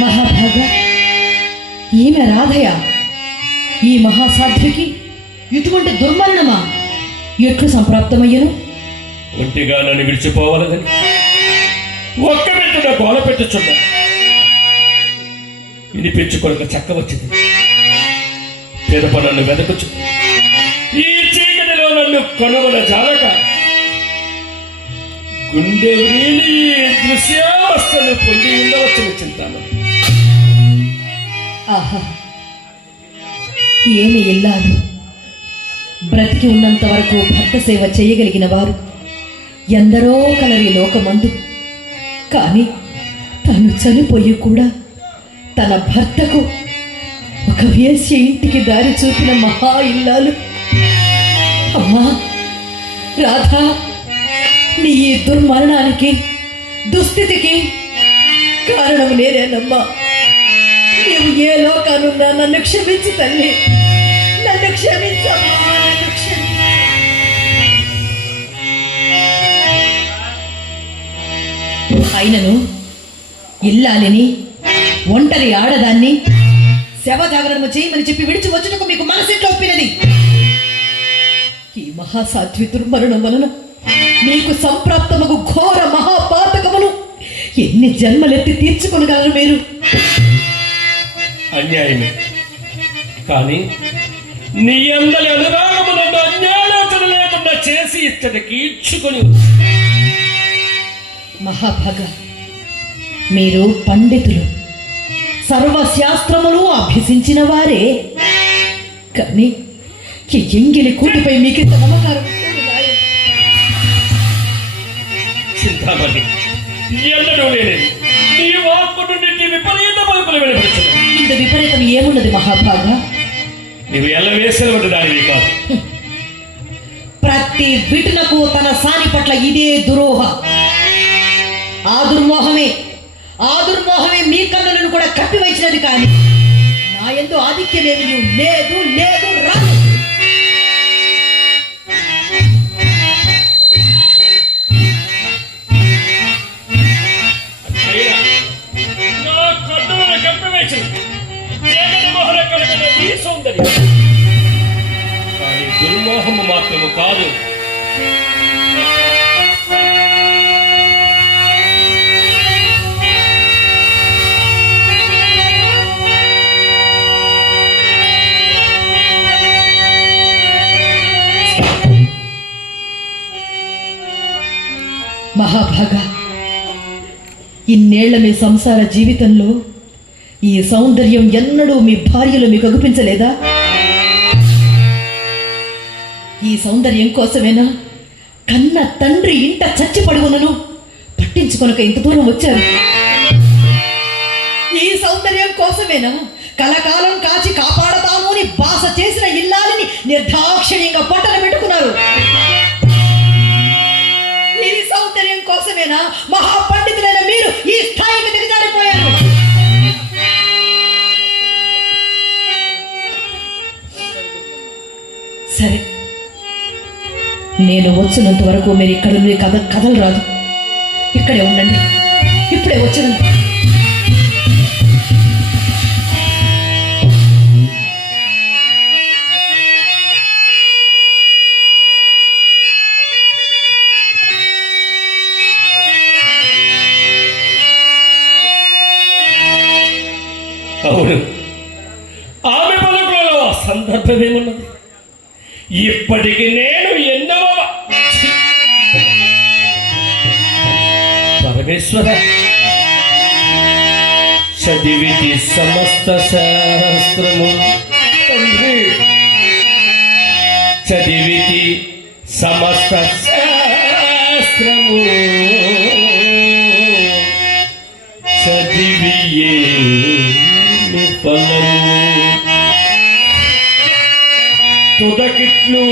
మహాభాగ ఈమె రాధయ. ఈ మహాసాధ్వికి ఇటువంటి దుర్మరణమా ఎట్లు సంప్రాప్తమయ్యను? ఒంటిగా నన్ను విడిచిపోవాలని ఒక్క పెట్టిన గోల పెట్టుచున్నా. వినిపించుకొనక చక్క వచ్చింది పిదప నన్ను వెదకచ్చు ఈ చీకటిలో నన్ను కొనుగోలు జాలక గుండె దృశ్యావస్థలు పొంది ఉండవచ్చిన చింతాను ఆహా. ఏమి ఇల్లాలు? బ్రతికి ఉన్నంత వరకు భర్త సేవ చేయగలిగిన వారు ఎందరో కలరి లోకమందు. కానీ తను చనిపోయి కూడా తన భర్తకు ఒక వేసి ఇంటికి దారి చూపిన మహా ఇల్లాలు. అమ్మా రాధా. నీ ఈ దుర్మరణానికి దుస్థితికి కారణం నేనేనమ్మా. నీవు ఏ లోకానున్నా నన్ను క్షమించి తల్లి. నన్ను క్షమించమ్మా నన్ను క్షమి అయినను ఇల్లాలిని ఒంటరి ఆడదాన్ని శవజాగరణము చేయమని చెప్పి విడిచి వచ్చినకు మీకు మనసెట్లో ఒప్పినది. ఈ మహాసాధ్వి దుర్మరణం వలన మీకు సంప్రాప్తమగు ఘోర మహాపాతకమును ఎన్ని జన్మలెత్తి తీర్చుకొనగలరు మీరు? అన్యాయమే. కానీ నీ అందరి అనురాగము నన్ను అన్యాలోచన లేకుండా చేసి ఇచ్చటికి ఇచ్చుకొని మహాభగ మీరు పండితులు. సర్వశాస్త్రములు అభ్యసించిన వారే. కానీ ఎంగిలి కూటిపై మీకు నమ్మకారం. చింతామణి ఎన్నడూ లేనిది నీ వాక్కు నుండి విపరీత పలుకులు వినపడుతుంది ఇంత విపరీతం ఏమున్నది మహాభాగ? నీవు ఎల్ల వేసినటువంటి దానివి కాదు. ప్రతి విటునకు తన సాని పట్ల ఇదే దురోహ. ఆ దుర్మోహమే ఆ దుర్మోహమే మీ కన్నులను కూడా కప్పివచ్చినది కానీ నా ఎందు ఆధిక్యమేమి లేదు లేదు రాదు. కన్నులను కలిగిన ఈ సౌందర్యం. కానీ దుర్మోహము మాత్రము కాదు. మహాభాగ ఇన్నేళ్ళ మీ సంసార జీవితంలో ఈ సౌందర్యం ఎన్నడూ మీ భార్యలు మీకు అగుపించలేదా? ఈ సౌందర్యం కోసమేనా? కన్న తండ్రి ఇంట చచ్చి ఉన్నను పట్టించుకొనక ఇంత దూరం వచ్చారు. ఈ సౌందర్యం కోసమేనా? కలకాలం కాచి కాపాడతాము అని బాస చేసిన ఇల్లాలిని నిర్దాక్షిణ్యంగా పట్టలు పెట్టుకున్నారు. ఈ సౌందర్యం కోసమేనా? మహాపండితులైన మీరు ఈ స్థాయికి దిగజారిపోయారు సరే. నేను వచ్చినంత వరకు మీరు ఇక్కడ నుండి కథ కథలు రాదు. ఇక్కడే ఉండండి. ఇప్పుడే వచ్చిన శాస్త్రము చదివియే ఫలము తుదకిట్లు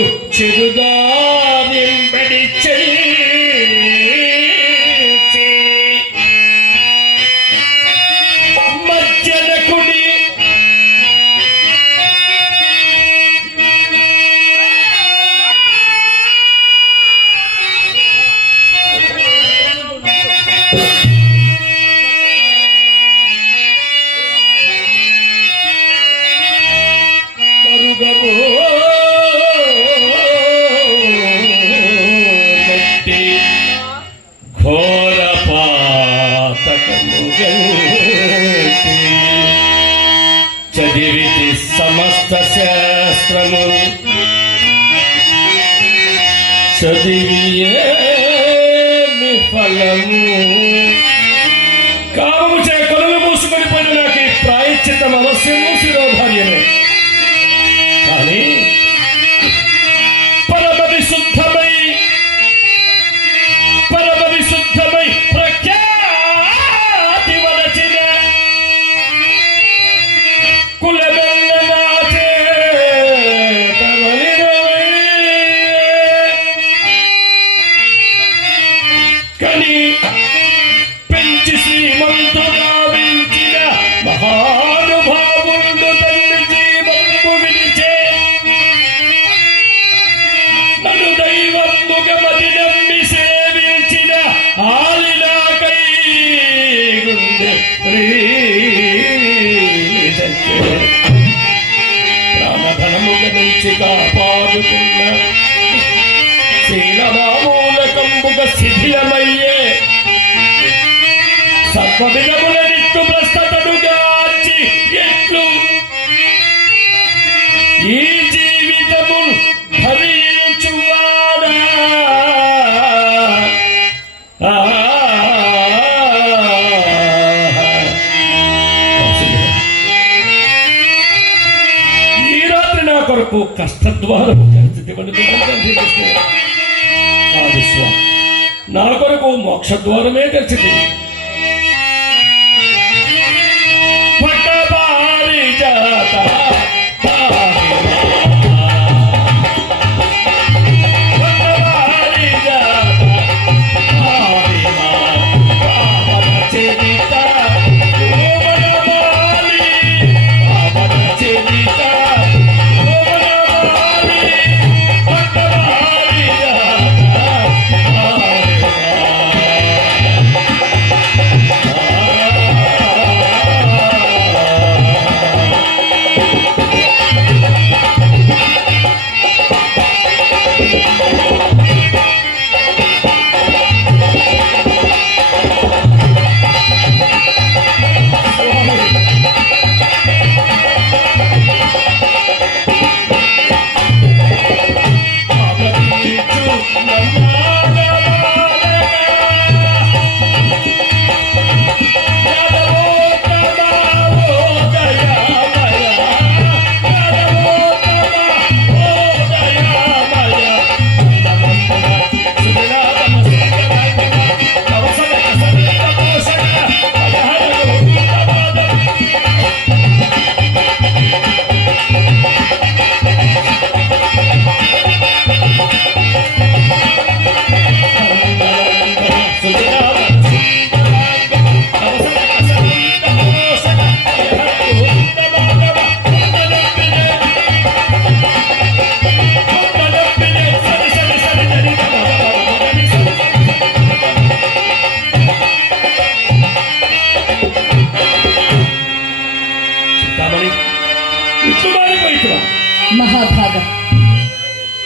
శాస్త్రములు చదివియే ఫలము. కాచి కాపాడుతున్న శ్రీరమామూలకంబుగ శిథిలమయ్యే సర్వ విధముల ద్వారము తెరచితివని నా కొరకు మోక్ష ద్వారమే తెరిచితివి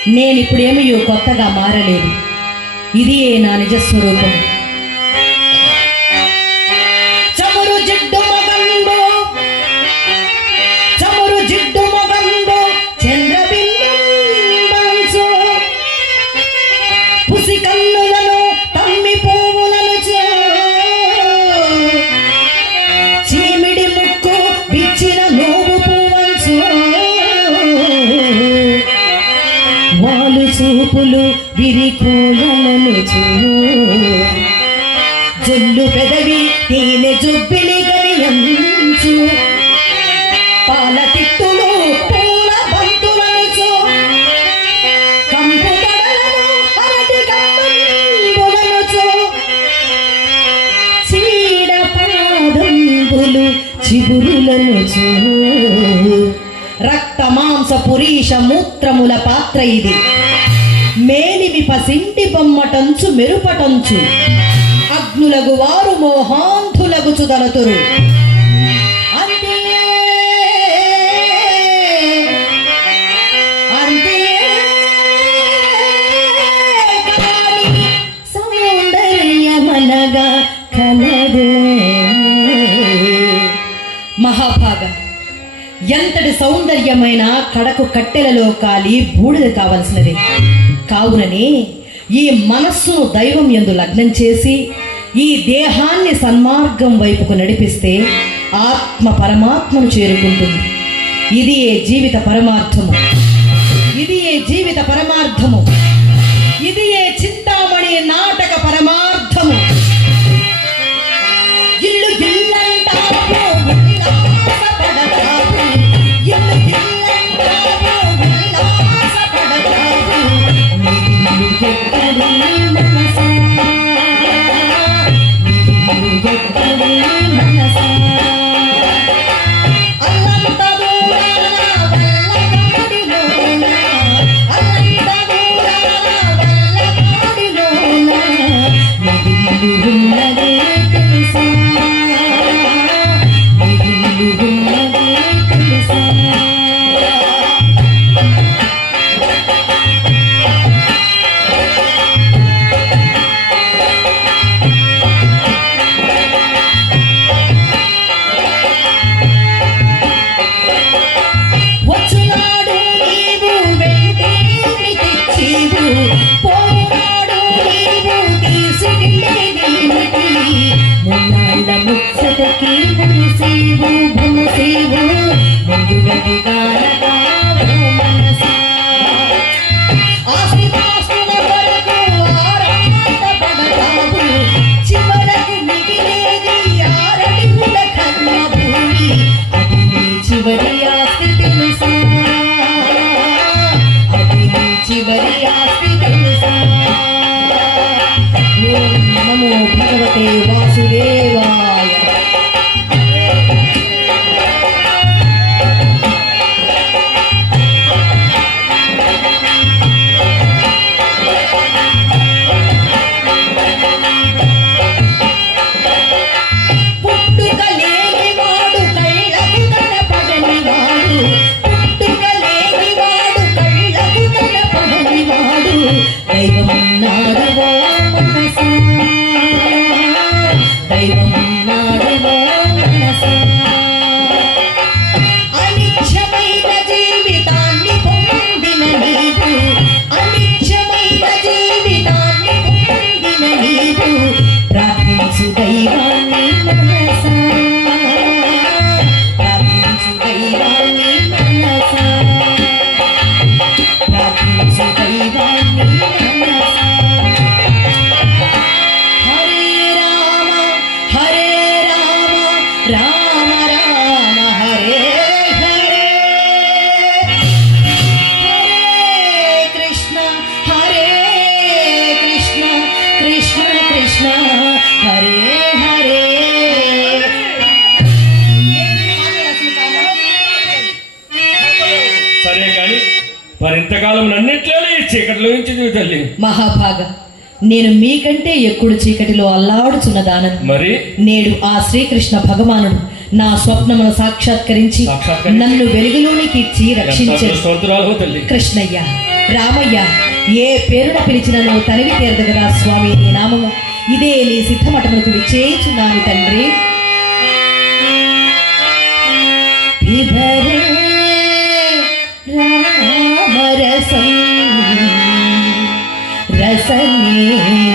నేను ఇప్పుడేమీ కొత్తగా మారలేదు. ఇది నా నిజస్వరూపం. విధ్వంస పురీష మూత్రముల పాత్ర ఇది. మేలిమి పసింటి బొమ్మటంచు మెరుపటంచు. అగ్నులగు వారు మోహాంధులగు చుదలతురు. ఎంతటి సౌందర్యమైన కడకు కట్టెలలో కాలి బూడిద కావలసినది. కావునని ఈ మనస్సును దైవం ఎందు లగ్నం చేసి ఈ దేహాన్ని సన్మార్గం వైపుకు నడిపిస్తే ఆత్మ పరమాత్మను చేరుకుంటుంది. ఇది ఏ జీవిత పరమార్థము. ఇది ఏ జీవిత పరమార్థము. చీకటిలో నుంచి తల్లి. మహాభాగ. నేను మీకంటే ఎక్కుడు చీకటిలో అల్లాడుచున్నదానని మరి? నేడు ఆ శ్రీకృష్ణ భగవానుడు నా స్వప్నమును సాక్షాత్కరించి నన్ను వెలుగులోనికి ఇచ్చి రక్షించారు కృష్ణయ్య రామయ్య ఏ పేరున పిలిచిన నువ్వు తనివి తీరదగదా స్వామి నీ నామము. ఇదే నీ సిద్ధమటముకు విచేయించున్నాను తండ్రి. sanni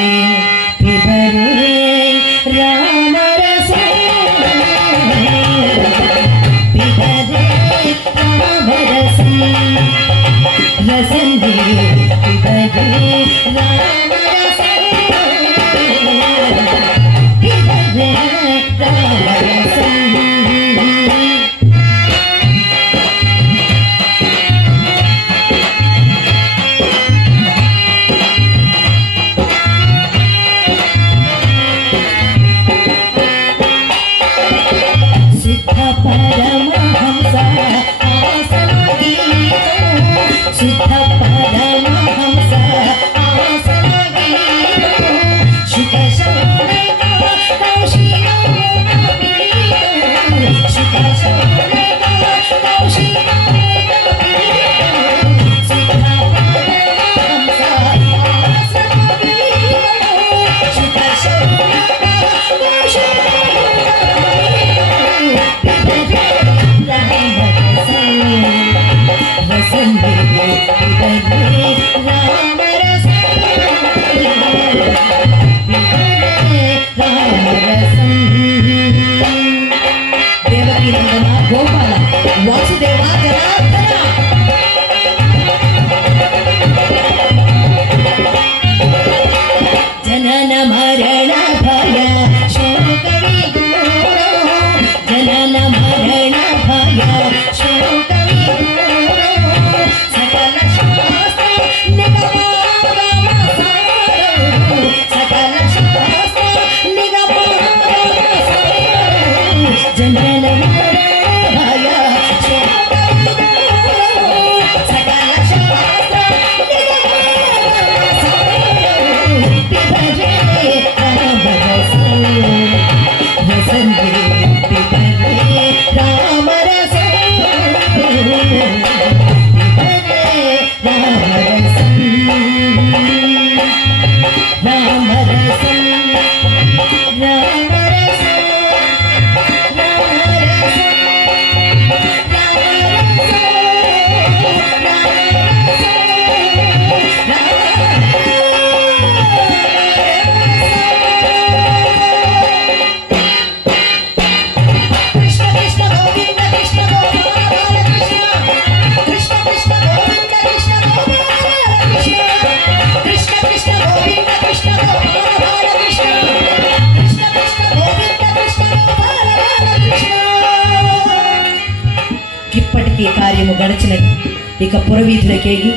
పురవీధులకేగి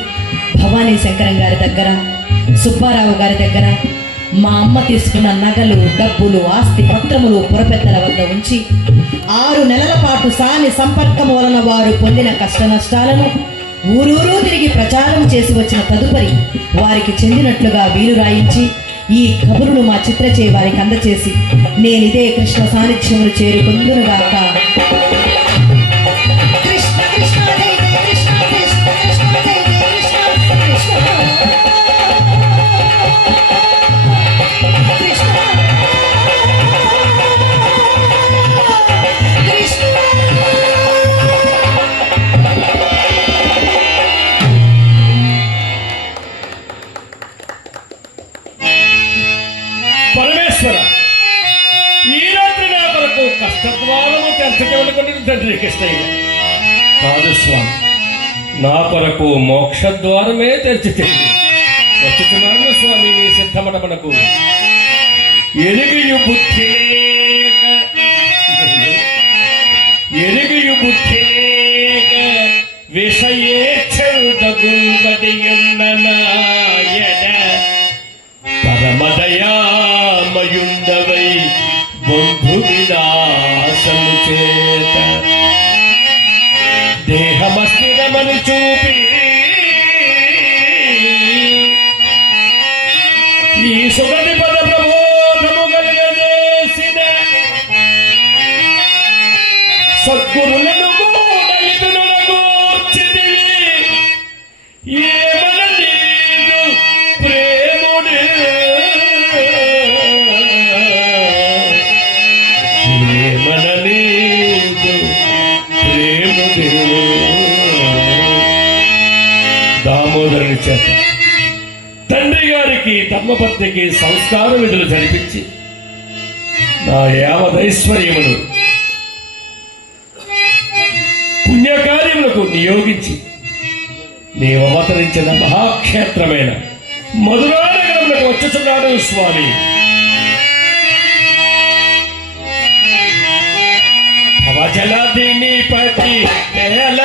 భవానీ శంకరం గారి దగ్గర సుబ్బారావు గారి దగ్గర మా అమ్మ తీసుకున్న నగలు డబ్బులు ఆస్తి పత్రములు పురపెద్దల వద్ద ఉంచి ఆరు నెలల పాటు సాని సంపర్కం వలన వారు పొందిన కష్ట నష్టాలను ఊరూరు తిరిగి ప్రచారం చేసి వచ్చిన తదుపరి వారికి చెందినట్లుగా వీలు రాయించి ఈ కబురును మా చిత్రచే వారికి అందచేసి నేనిదే కృష్ణ సాన్నిధ్యమును చేరుకుందునుగాక. మోక్ష తెరిచితే తెరచితింది స్వామి నీ సిద్ధమటమనకు ఎరిగియు బుద్ధి లేక ఎరిగియు బుద్ధి లేక విషయేచ్ఛుడగుల్బడియున్ననాయన పరమదయామయుండవై బంధు విలాసము చేత. దేహమస్థిరమని చూ దామోదరుని చేత తండ్రి గారికి ధర్మపత్నికి సంస్కార విధులు జరిపించి నా యావదైశ్వర్యమును పుణ్యకార్యములకు నియోగించి నీవు అవతరించిన మహాక్షేత్రమైన మధురానగరంలో వచ్చుచున్నాడు స్వామి. पति कहल